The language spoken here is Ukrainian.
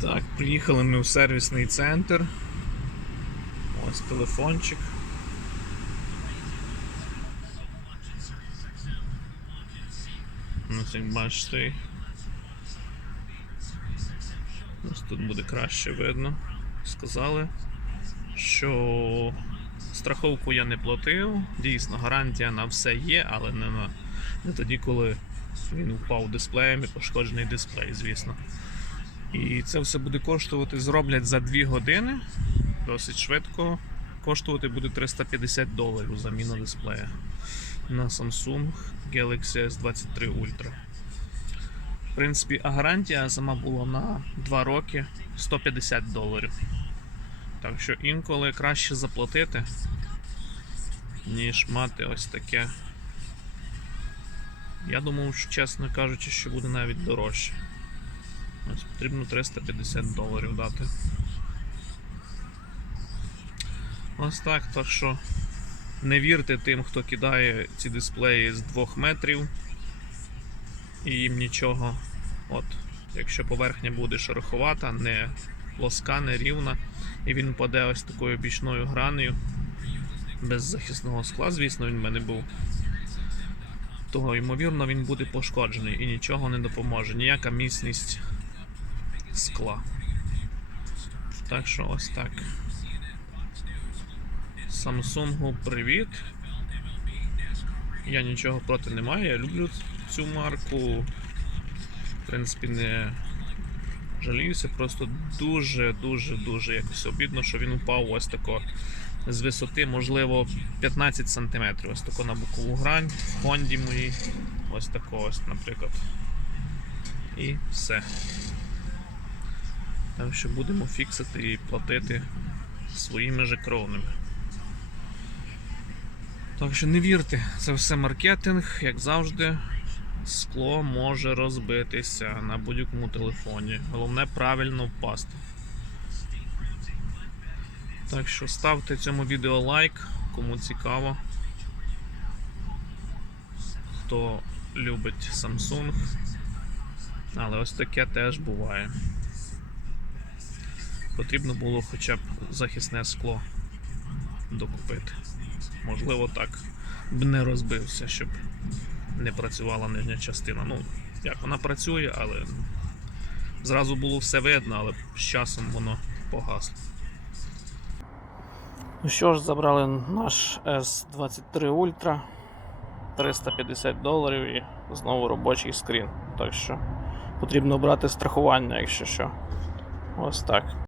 Так, приїхали ми в сервісний центр. Ось телефончик. Ось як бачите. Ось тут буде краще видно. Сказали, що страховку я не платив. Дійсно, гарантія на все є, але не, на, не тоді, коли він впав дисплеєм і пошкоджений дисплей, звісно. І це все буде коштувати, зроблять за 2 години. Досить швидко. Коштувати буде 350 доларів заміна дисплея на Samsung Galaxy S23 Ultra. В принципі, а гарантія сама була на 2 роки 150 доларів. Так що інколи краще заплатити, ніж мати ось таке. Я думав, чесно кажучи, що буде навіть дорожче. Ось потрібно 350 доларів дати. Ось так, так що не вірте тим, хто кидає ці дисплеї з 2 метрів і їм нічого. От, якщо поверхня буде шероховата, не плоска, не рівна, і він паде ось такою бічною гранею без захисного скла, звісно, він в мене був. То, ймовірно, він буде пошкоджений і нічого не допоможе. Ніяка міцність скла. Так що ось так. Samsung привіт. Я нічого проти не маю, я люблю цю марку. В принципі, не жаліюся, просто дуже-дуже дуже якось обідно, що він упав ось тако з висоти, можливо, 15 см. Ось тако на бокову грань, в Хонді моїй. Ось тако ось, наприклад. І все. Так що будемо фіксити і платити своїми же кровними. Так що не вірте, це все маркетинг, як завжди. Скло може розбитися на будь-якому телефоні. Головне правильно впасти. Так що ставте цьому відео лайк, кому цікаво. Хто любить Samsung. Але ось таке теж буває. Потрібно було хоча б захисне скло докупити. Можливо, так б не розбився, щоб не працювала нижня частина. Ну, як вона працює, але зразу було все видно, але з часом воно погасло. Ну що ж, забрали наш S23 Ultra 350 доларів і знову робочий скрін. Так що потрібно брати страхування, якщо що. Ось так.